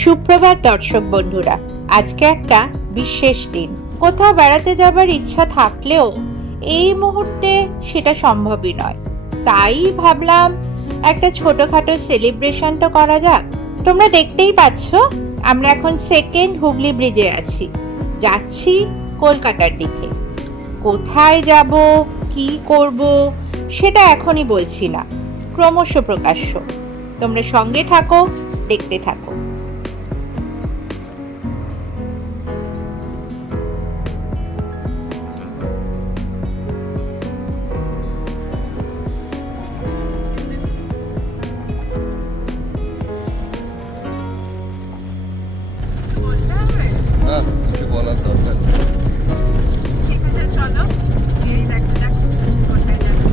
সুপ্রভাত দর্শক বন্ধুরা, আজকে একটা বিশেষ দিন। কোথাও বেড়াতে যাবার ইচ্ছা থাকলেও এই মুহূর্তে সেটা সম্ভবই নয়। তাই ভাবলাম একটা ছোটখাটো সেলিব্রেশন তো করা যাক। তোমরা দেখতেই পাচ্ছ, আমরা এখন সেকেন্ড হুগলি ব্রিজে আছি, যাচ্ছি কলকাতার দিকে। কোথায় যাব, কি করব সেটা এখনই বলছি না, ক্রমশ প্রকাশ্য। তোমরা সঙ্গে থাকো, দেখতে থাকো। কিছু বলার দরকার নেই। ঠিক আছে, চলো এই দেখা যাক কোথায় যাচ্ছি।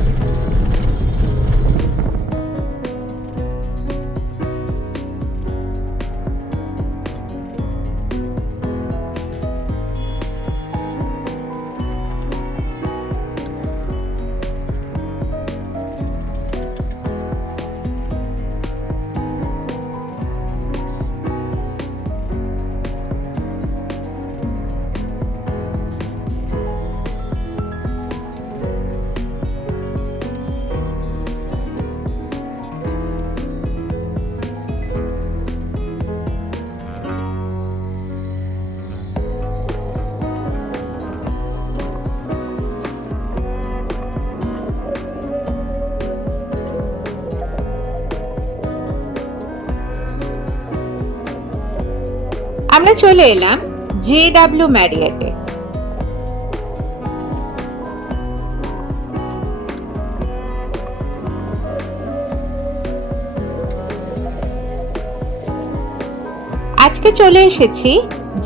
আমরা চলে এলাম JW ম্যারিয়েটে। আজকে চলে এসেছি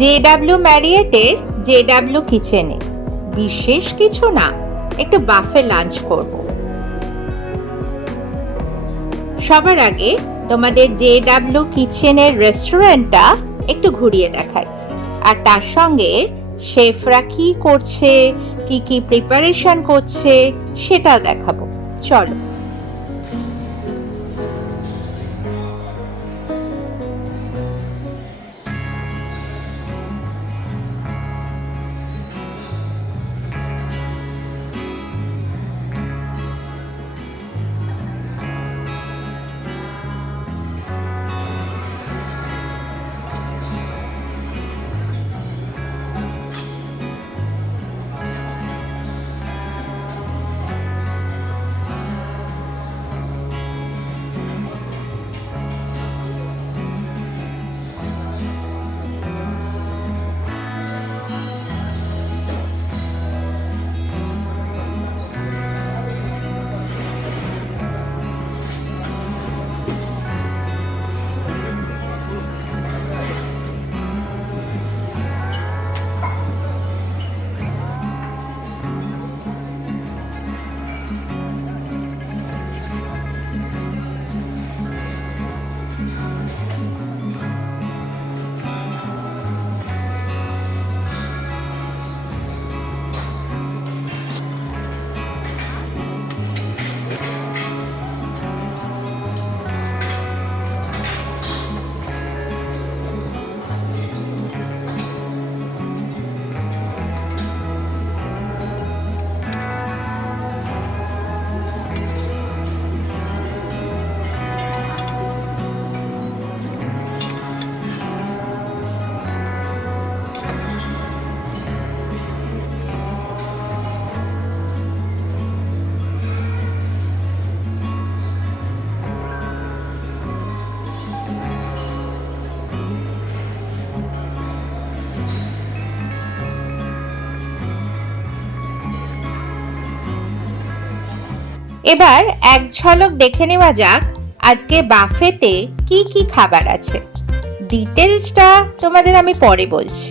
JW ম্যারিয়েটের JW কিচেনে। বিশেষ কিছু না, একটু বাফে লাঞ্চ করব। সবার আগে তোমাদের JW কিচেনের রেস্টুরেন্টটা একটু ঘুরিয়ে দেখাই, আর তার সঙ্গে শেফরা কি করছে, কি কি প্রিপারেশন করছে সেটাও দেখাবো। চলো। এবার এক ঝলক দেখে নেওয়া যাক আজকে বাফেতে কি কি খাবার আছে। ডিটেলসটা তোমাদের আমি পরে বলছি।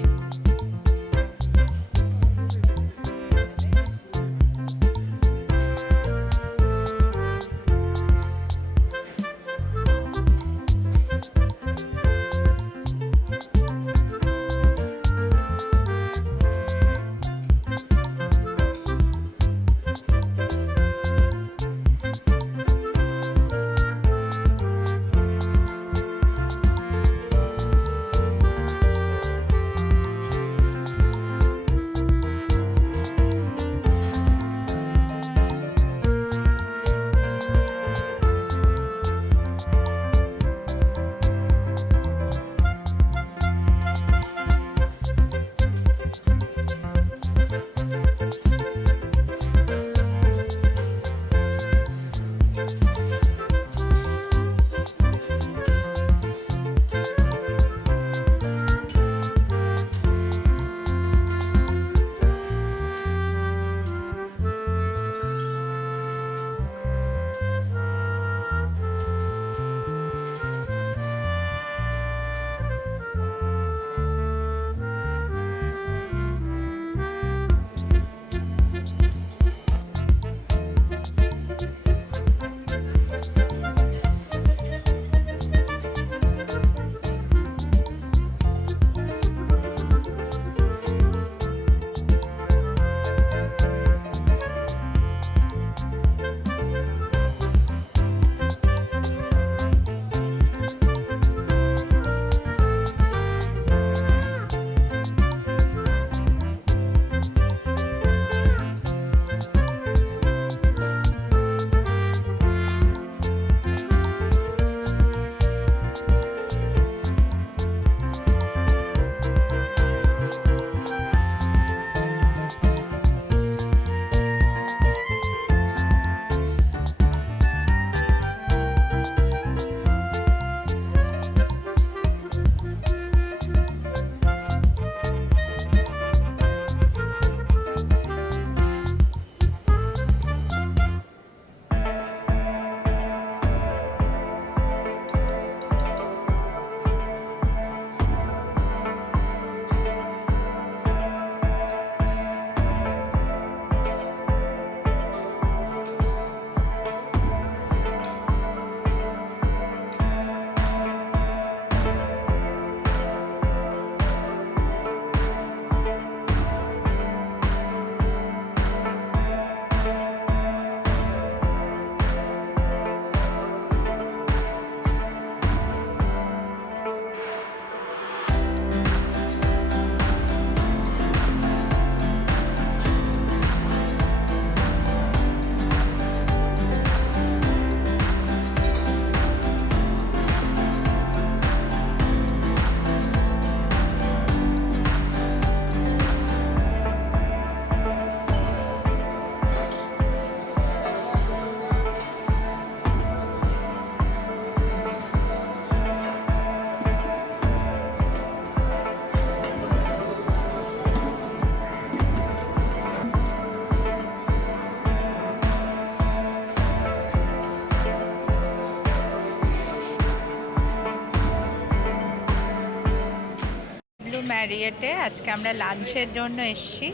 ম্যারিয়েটে। আজকে আমরা লাঞ্চের জন্য এসেছি।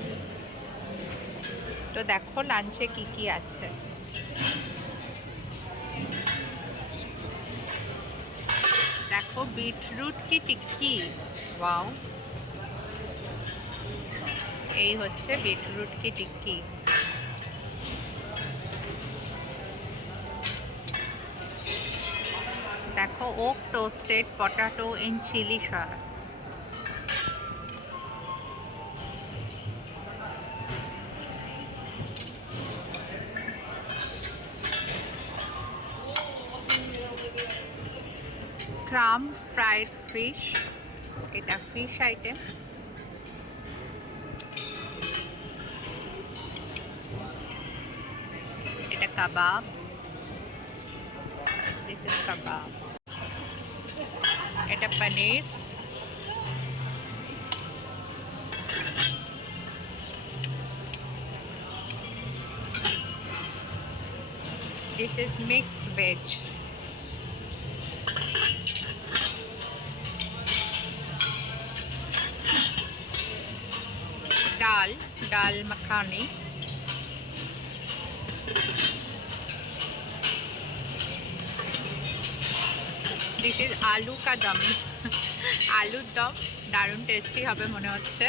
তো দেখো লাঞ্চে কি কি আছে। দেখো বিটরুট কি টিক্কি, ওয়াও। এই হচ্ছে বিটরুট কি টিক্কি। দেখো ওক toasted potato in chilli sauce. Crumb fried fish, এটা ফিশ আইটেম। এটা কাবাব, দিস ইজ কাবাব। এটা paneer, this is mix veg. ডাল, ডাল মাখানি। দিস ইজ আলু কা দম, আলুর দম, দারুণ টেস্টি হবে মনে হচ্ছে।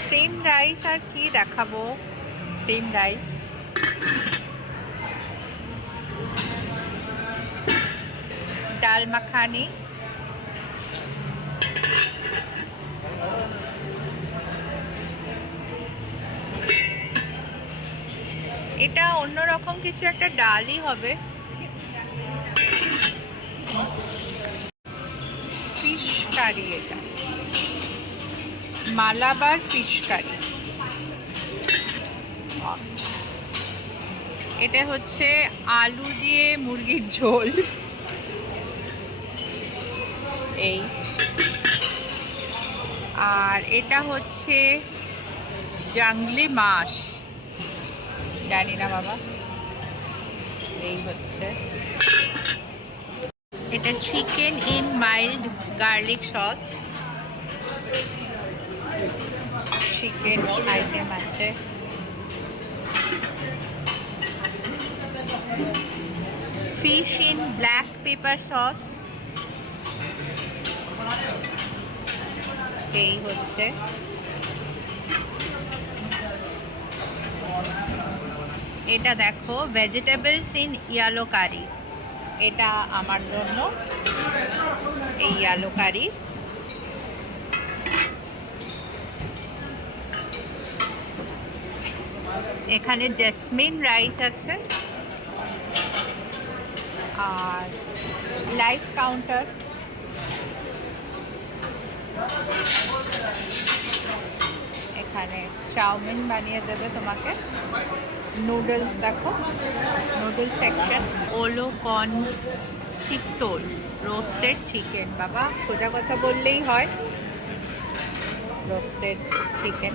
স্টিম রাইস আর কি দেখাবো, স্টিম রাইস। ডাল মাখানি, এটা অন্যরকম কিছু একটা ডালই হবে। ফিশ কারি, এটা মালাবার ফিশ কারি। এটা হচ্ছে আলু দিয়ে মুরগির ঝোল, এই। আর এটা হচ্ছে জাংলি মাছ, জানি না বাবা। এই হচ্ছে, এটা chicken in mild garlic sauce. Chicken item আছে। Fish in black pepper sauce, এই হচ্ছে। এটা দেখো ভেজিটেবলস ইন ইয়েলো কারি, এটা আমার জন্য এই ইয়েলো কারি। এখানে জেসমিন রাইস আছে। আর লাইট কাউন্টার, এখানে চাউমিন বানিয়ে দেবে তোমাকে। নুডলস দেখো, নুডলস সেকশন। ওলো কর্ন চিকটোল, রোস্টেড চিকেন, বাবা সোজা কথা বললেই হয়, roasted chicken.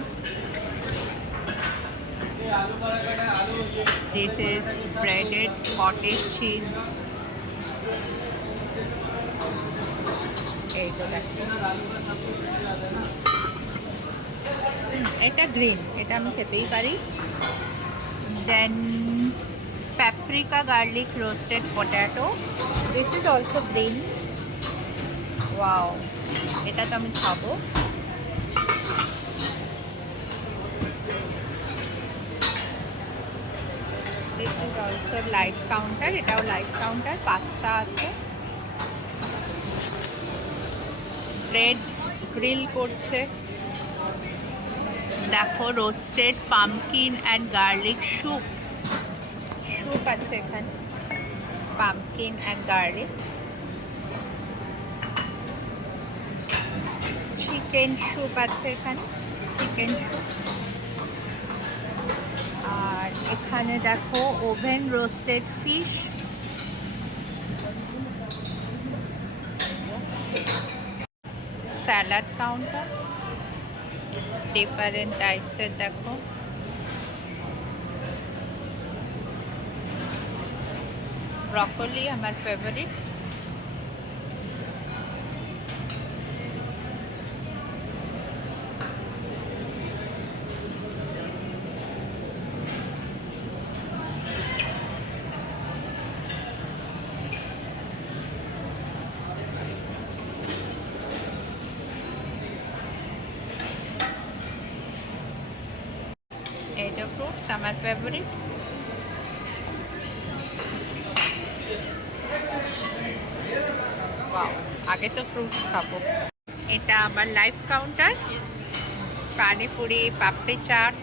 This is breaded cottage cheese. এই তো দেখো, এটা গ্রিন, এটা আমি খেতেই পারি। দেন paprika garlic roasted potato. This is also green. Wow, এটা তো আমি খাবো। This is also light counter, এটাও লাইট কাউন্টার। পাস্তা আছে, ব্রেড গ্রিল করছে। দেখো roasted pumpkin and garlic soup, soup আছে এখানে, pumpkin and garlic. Chicken soup আছে এখানে, চিকেন স্যুপ। আর এখানে দেখো oven roasted fish. Salad counter, different টাইপসের দেখো। ব্রকলি আমার ফেভারিট। ফেভারিট। ওয়াও, আগে তো ফ্রুটস খাবো। এটা আমার লাইফ কাউন্টার। পানিপুরি, পাপড়ি চাট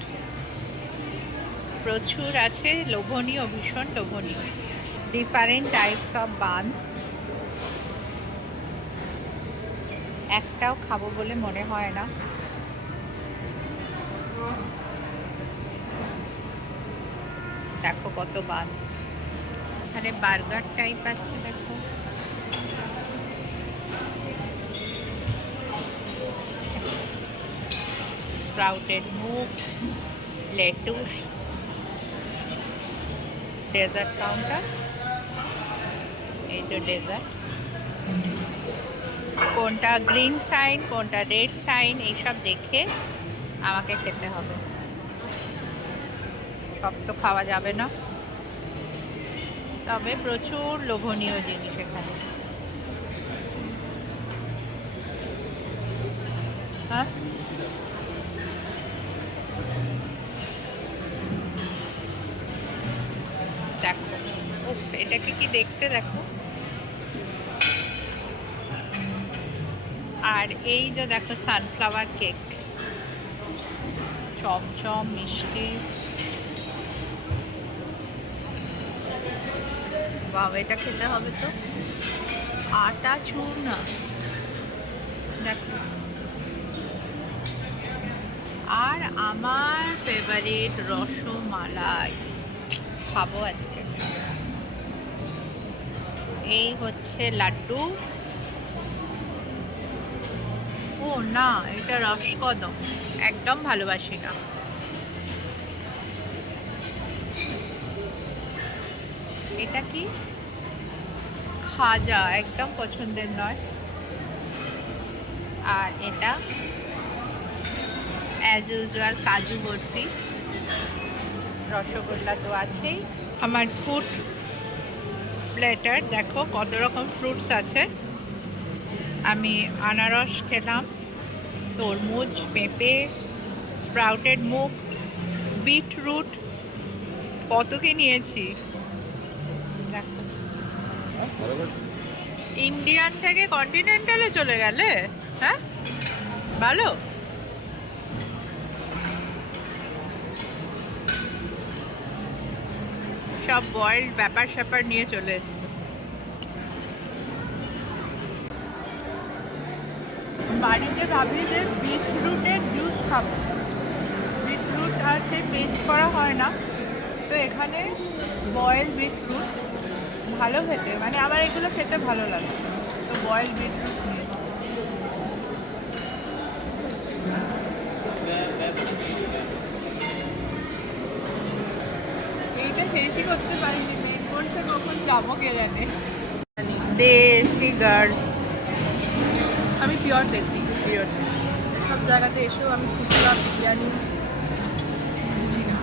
প্রচুর আছে, লোভনীয়, ভীষণ লোভনীয়। Different types of Banas. একটাও খাবো বলে মনে হয় না। দেখো কত বানস। এখানে বার্গার টাইপ আছে, দেখো। স্প্রাউটেড মুগ, লেটুস। ডেজার্ট কাউন্টার, এই তো ডেজার্ট। কোনটা গ্রিন সাইন, কোনটা রেড সাইন, এইসব দেখে আমাকে খেতে হবে। সব তো খাওয়া যাবে না, তবে প্রচুর লোভনীয় জিনিস এখানে। হ্যাঁ, দেখো, উফ, এটাকে কি দেখতে, দেখো। আর এই যে দেখো সানফ্লাওয়ার কেক, চমচম মিষ্টি। বাবা, এটা খেতে হবে তো। আটা চূর্ণা, দেখো। আর আমার ফেভারিট রসমালাই খাবো আজকে। এই হচ্ছে লাড্ডু। ও না, এটা রসকদম, একদম ভালোবাসি না। এটা কি? খাজা, একদম পছন্দের নয়। আর এটা অ্যাজ ইউজুয়াল কাজু বরফি। রসগোল্লা তো আছেই। আমার ফুড প্লেটার দেখো, কত রকম ফ্রুটস আছে। আমি আনারস খেলাম, তরমুজ, পেঁপে, স্প্রাউটেড মুগ, বিটরুট, কত কি নিয়েছি দেখো। ইন্ডিয়ান থেকে কন্টিনেন্টালে চলে গেলে, হ্যাঁ ভালো। সব বয়েলড ব্যাপার স্যাপার নিয়ে চলে এসছে। বাড়িতে ভাবি যে বিটরুটের জুস খাবো, বিটরুট আর সেই পেস্ট করা হয় না, তো এখানে বয়েল বিটরুট ভালো খেতে, মানে আমার এগুলো খেতে ভালো লাগে, তো বয়েল বিটরুট নিয়ে। এইটা শেষই করতে পারিনি, মেন কোর্সে কখন যাবো কে জানে। দেশি গার্ল, আমি পিওর দেশি। পিওর। সব জায়গাতে এসেও আমি খুচরা বিরিয়ানি বুঝি না।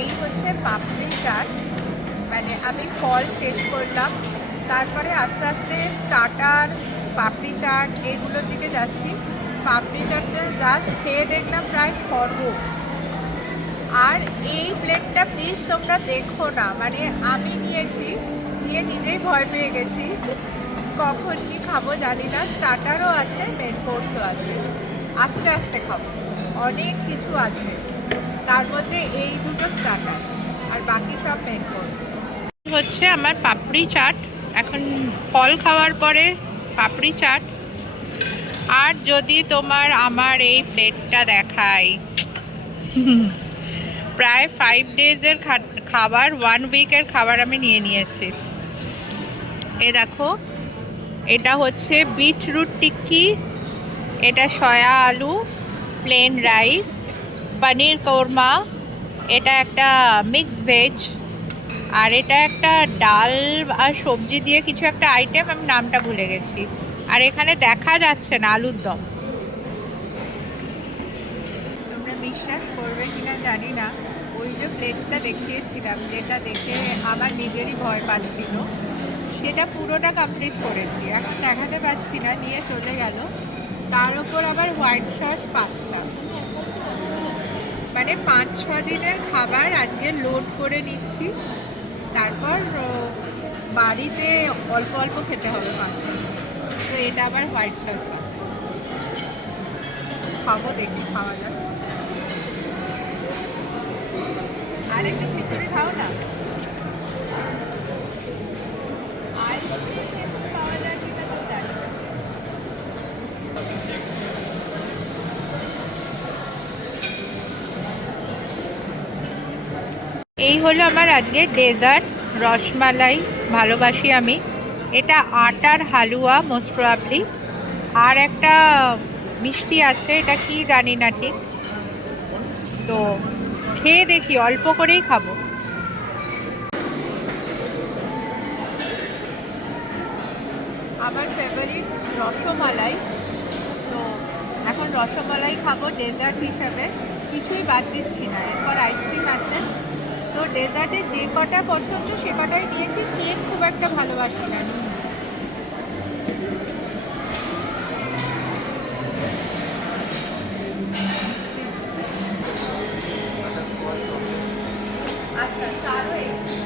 এই হচ্ছে পাপড়ি চাট। মানে আমি ফল শেষ করলাম, তারপরে আস্তে আস্তে স্টার্টার, পাপড়ি চাট এগুলোর দিকে যাচ্ছি। পাপড়ি চাটটা জাস্ট খেয়ে দেখলাম প্রায় সর্ব। আর এই প্লেটটা প্লিজ তোমরা দেখো না, মানে আমি নিয়েছি, নিয়ে নিজেই ভয় পেয়ে গেছি, কখন কি খাবো জানি না। স্টার্টারও আছে, মেন কোর্সও আছে, আস্তে আস্তে খাবো। অনেক কিছু আছে, তার মধ্যে এই দুটো স্টার্টার আর বাকি সব মেন কোর্স। হচ্ছে আমার পাপড়ি চাট। এখন ফল খাওয়ার পরে পাপড়ি চাট। আর যদি তোমার আমার এই প্লেটটা দেখাই, প্রায় 5 ডেজের খাবার, 1 উইকের খাবার আমি নিয়ে নিয়েছি। এ দেখো, এটা হচ্ছে বিটরুট টিক্কি, এটা সয়া আলু, প্লেন রাইস, পনির কোরমা, এটা একটা মিক্স ভেজ, আর এটা একটা ডাল আর সবজি দিয়ে কিছু একটা আইটেম, আমি নামটা ভুলে গেছি। আর এখানে দেখা যাচ্ছে না আলুর দম। তোমরা বিশ্বাস করবে কিনা জানি না, ওই যে প্লেটটা দেখিয়েছিলাম, যেটা দেখে আমার নিজেরই ভয় পাচ্ছিল, সেটা পুরোটা কমপ্লিট করেছি। এখন দেখাতে পাচ্ছি না, নিয়ে চলে গেল। তার উপর আবার হোয়াইট সস পাস্তা, মানে 5-6 দিনের খাবার আজকে লোড করে নিচ্ছি। তারপর বাড়িতে অল্প অল্প খেতে হবে পাস্তা। তো এটা আবার হোয়াইট সস পাস্তা খাবো, দেখি খাওয়া যাক। আর একটু খিচুড়ি খাও না, আর একটু খাওয়া যায় কিনা তো জানি না। এই হলো আমার আজকের ডেজার্ট, রসমালাই ভালোবাসি আমি। এটা আটার হালুয়া মোস্ট প্রবাবলি, আর একটা মিষ্টি আছে, এটা কি জানি না ঠিক। তো খেয়ে দেখি, অল্প করেই খাবো। আমার ফেভারিট রসমালাই, তো এখন রসমালাই খাবো ডেজার্ট হিসাবে, কিছুই বাদ দিচ্ছি না। এরপর আইসক্রিম আছে। তো ডেজার্টে যে কটা পছন্দ সে কটাই নিয়েছি। কেক খুব একটা ভালোবাসি না। আচ্ছা, চার হয়ে গেছে।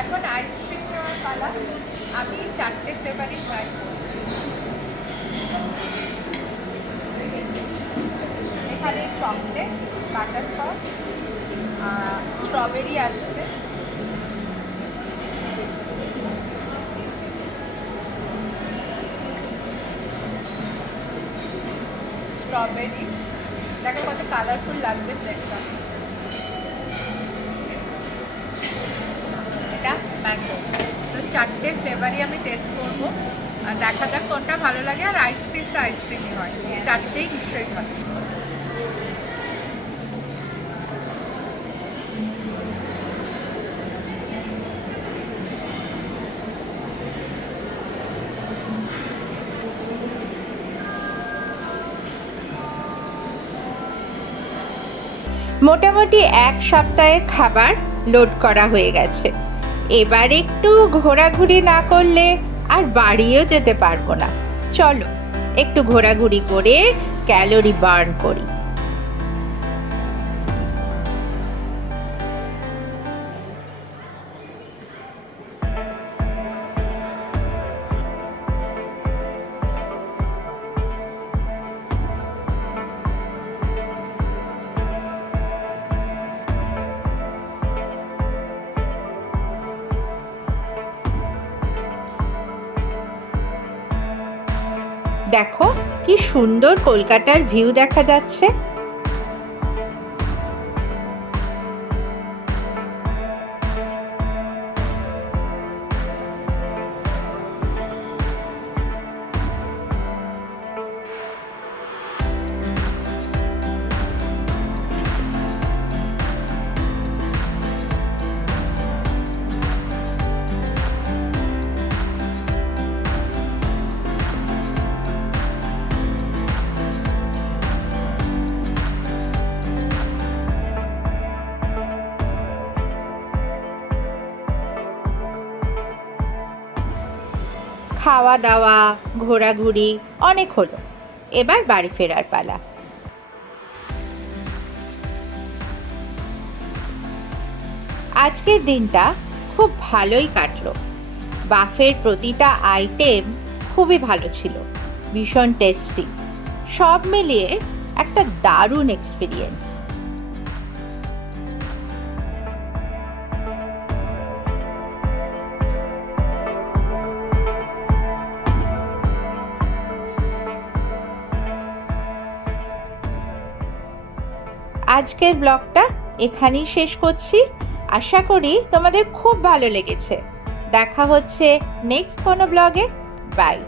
এখন আইসক্রিম নেওয়ার পালা। আমি 4টে ফ্লেভারই ট্রাই করব। এখানে চকলেট, বাটারস্কচ, স্ট্রবেরি আসছে, স্ট্রবেরি। দেখো কত কালারফুল লাগছে প্লেটটা। এটা ম্যাঙ্গো। তো 4টে ফ্লেভারই আমি টেস্ট করবো, আর দেখা যাক কোনটা ভালো লাগে। আর আইসক্রিমটা আইসক্রিমই হয়, 4টেই নিশ্চয়ই হয়। মোটামুটি 1 সপ্তাহের খাবার লোড করা হয়ে গেছে। এবার একটু ঘোরাঘুরি না করলে আর বাড়িও যেতে পারবো না। চলো একটু ঘোরাঘুরি করে ক্যালোরি বার্ন করি। দেখো কি সুন্দর কলকাতার ভিউ দেখা যাচ্ছে। খাওয়া দাওয়া, ঘোরাঘুরি অনেক হলো, এবার বাড়ি ফেরার পালা। আজকের দিনটা খুব ভালোই কাটলো। বাফের প্রতিটা আইটেম খুবই ভালো ছিল, ভীষণ টেস্টি। সব মিলিয়ে একটা দারুণ এক্সপিরিয়েন্স। আজকের ব্লগটা এখানেই শেষ করছি। আশা করি তোমাদের খুব ভালো লেগেছে। দেখা হচ্ছে নেক্সট কোনো ব্লগে। বাই।